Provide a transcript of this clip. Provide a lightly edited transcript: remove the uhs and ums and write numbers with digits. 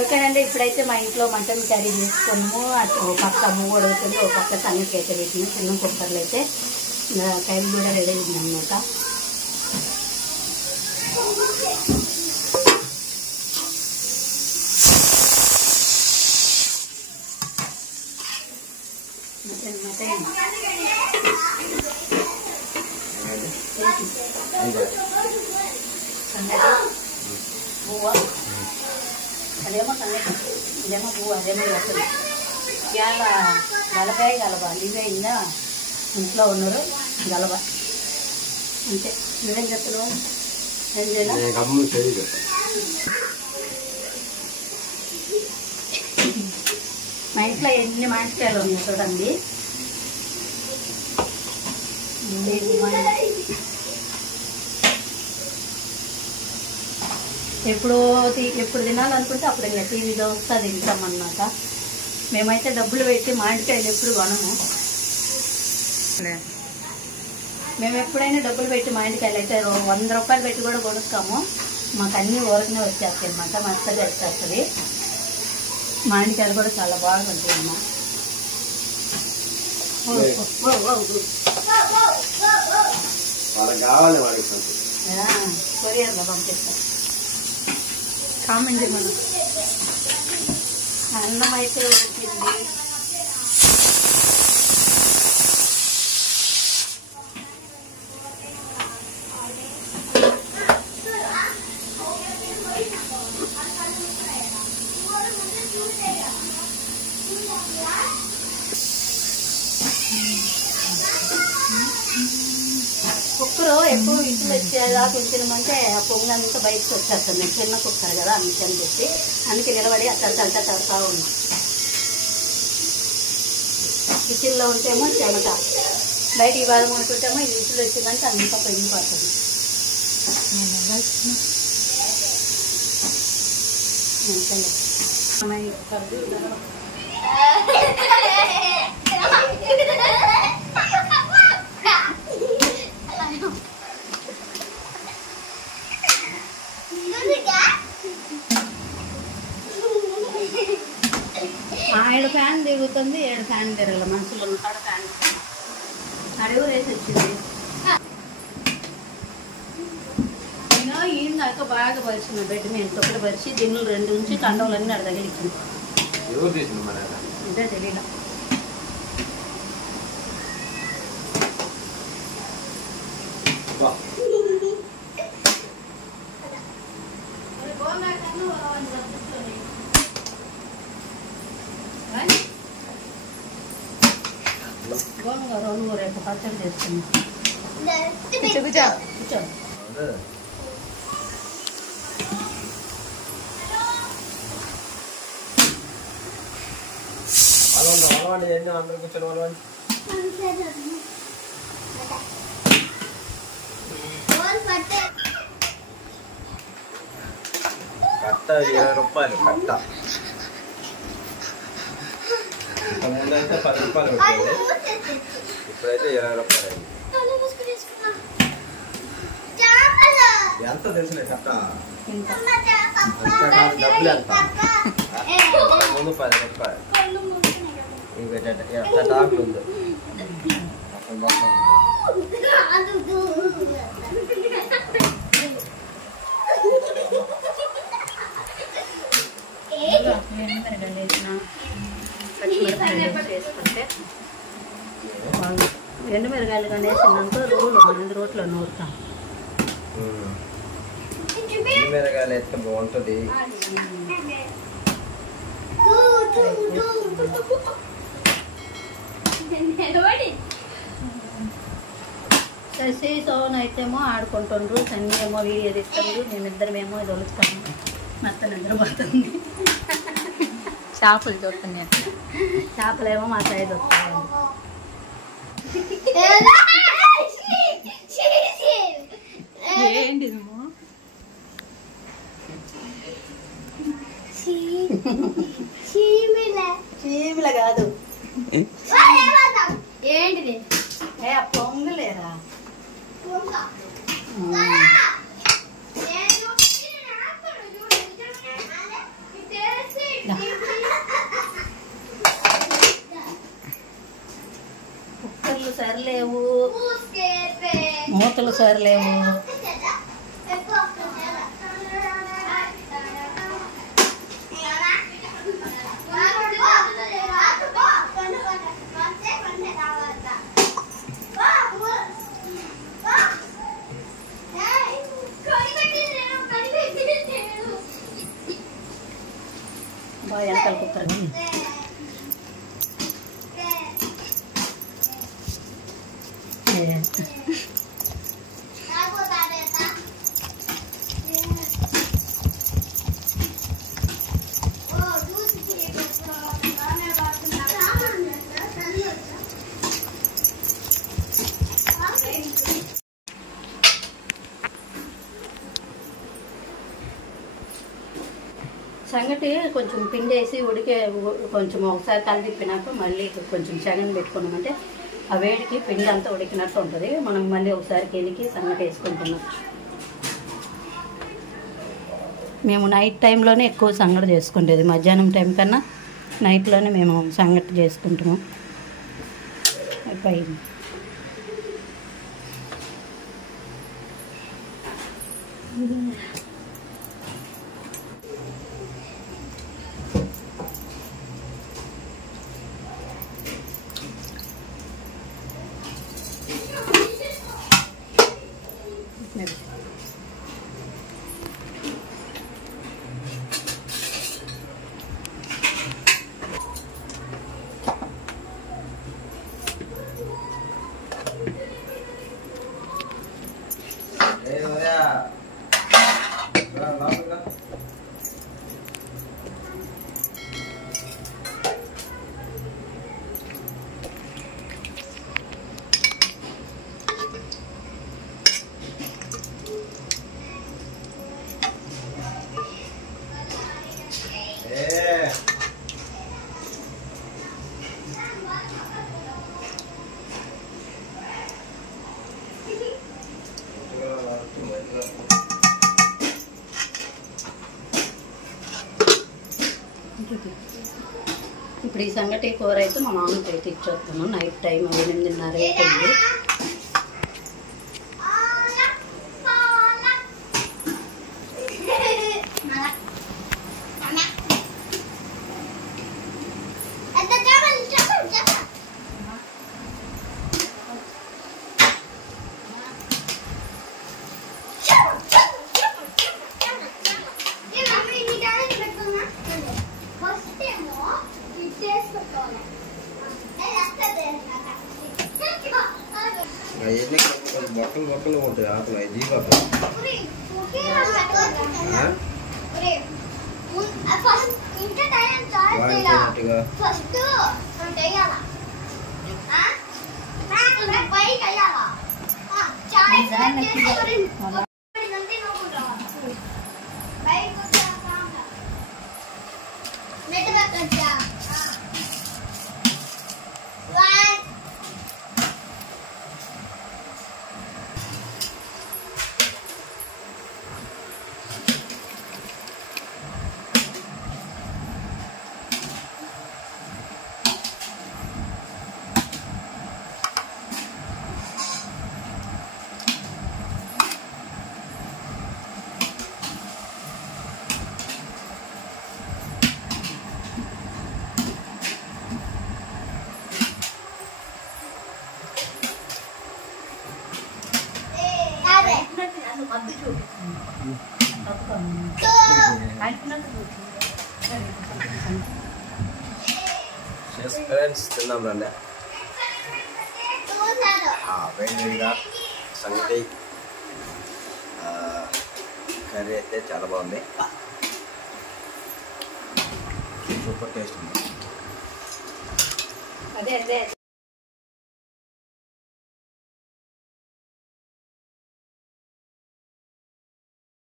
ఓకేనండి, ఇప్పుడైతే మా ఇంట్లో మటన్ కర్రీ చేసుకున్నాము. అటు పక్క మూడు అవుతుంది, ఒక పక్క సంగతి అయితే పెట్టినాము. చిన్న కుక్కర్లు అయితే కైలు కూడా రెడీ అయింది అనమాట. మటన్ మటన్ సంగతి పువ్వు, అదేమో సంగతి, ఇదేమో పువ్వు, అదేమో వస్తుంది. ఇవాళ గలబాయి గలబ ఇవే ఇంకా ఇంట్లో ఉన్నారు గలబ అంతే. నువ్వేం చెప్తున్నావు? ఏం చేయాలి? మా ఇంట్లో ఎన్ని మామిడికాయలు ఉన్నాయి చూడండి. ఎప్పుడు తినాలనుకుంటే అప్పుడు ఇంకా టీవీలో వస్తా తింటామన్నమాట. మేమైతే డబ్బులు పెట్టి మామిడికాయలు ఎప్పుడు కొనము. మేము ఎప్పుడైనా డబ్బులు పెట్టి మామిడికాయలు అయితే 100 రూపాయలు పెట్టి కూడా కొనుక్కాము. మాకు అన్ని ఊరకనే వచ్చేస్తాయి అన్నమాట. మస్తగా వచ్చేస్తుంది. మామిడికాయలు కూడా చాలా బాగుంటాయి అమ్మ. కొరియర్లో పంపిస్తాం. కామెంట్ మనం అన్నం అయితే ఉడికింది. కుక్కరు ఎక్కువ ఇంట్లో వచ్చేదాకా ఉంచినమంటే ఆ పొంగంతా బయటకు వచ్చేస్తుంది. చిన్న కుక్కర్ కదా అందుకని చెప్పి అందుకే నిలబడి అట్లా తడతా ఉన్నాం. కిచెన్లో ఉంటేమో చెమట, బయట ఈ బాధ ఉంటుంటేమో ఈ ఇంట్లో వచ్చిందంటే అంతా పొంగిపోతుంది. ఏడు ఫ్యాన్ తిరుగుతుంది, 7 ఫ్యాన్ తిరగల. మనుషులు ఉంటాడు ఫ్యాన్ అడుగు వేసి వచ్చింది. నేను ఈయన దాకా బాగా పరిచిన బెడ్ మీద తొక్కలు పరిచి దిన్నులు 2 ఉంచి కండవులన్నీ అక్కడ తగిలించింది. ఇదే తెలియదు. రేపు పచ్చడి చేస్తుంది. కట్ట 20 రూపాయలు కట్ట. ముందైతే 10 రూపాయలు పెట్టేది, ఇప్పుడైతే 20 రూపాయలు అయింది. ఎంత తెలిసిన కట్ట డబ్బులు ఎంత? ముందు 10 రూపాయలు. ఇంకా టాకులు ఉంది చేసుకుంటే ఎండుమిరగాయలు కానీ వేసినాక రోట్లో నూరుతాం. ఎండుమిరగాయలు వేస్తే బాగుంటుంది. శశి సోన్ అయితేమో ఆడుకుంటుండ్రు, సన్నీ ఏమో వీడియో తీస్తుండ్రు, మేమిద్దరమేమో ఇది ఒలుస్తాము. మొత్తం నిద్రపోతుంది. చేపలు చూస్తున్నాయి. చేపలేమో మా సైడ్ వస్తాయండి. ఏంటి చీమిల కాదు, ఏంటిది? పొంగలేరా? సరిలేవు, మూతలు సరిలేవు. బాగా వెనకాల కుక్కర్ సంగటి కొంచెం పిండేసి ఉడికే కొంచెం ఒకసారి కలిపినాక మళ్ళీ కొంచెం శనగ పెట్టుకున్నామంటే ఆ వేడికి పిండి అంతా ఉడికినట్టు ఉంటుంది. మనం మళ్ళీ ఒకసారి కిందికి సంగటి వేసుకుంటున్నాం. మేము నైట్ టైంలోనే ఎక్కువ సంగటి చేసుకుంటేది, మధ్యాహ్నం టైం కన్నా నైట్లోనే మేము సంగటి చేసుకుంటున్నాం. అయిపోయింది. ఇప్పుడు ఈ సంగటి కూర అయితే మా మామకి అయితే ఇచ్చేస్తాను. నైట్ టైం 8:30 అయిపోయింది. బొక్కలు ఉంటాయి ఆకులు అవి ఫ్రెండ్స్ తిందాం రండి. వేడివేడిగా సంగటి కర్రీ అయితే చాలా బాగుంది, సూపర్ టేస్ట్ ఉంది.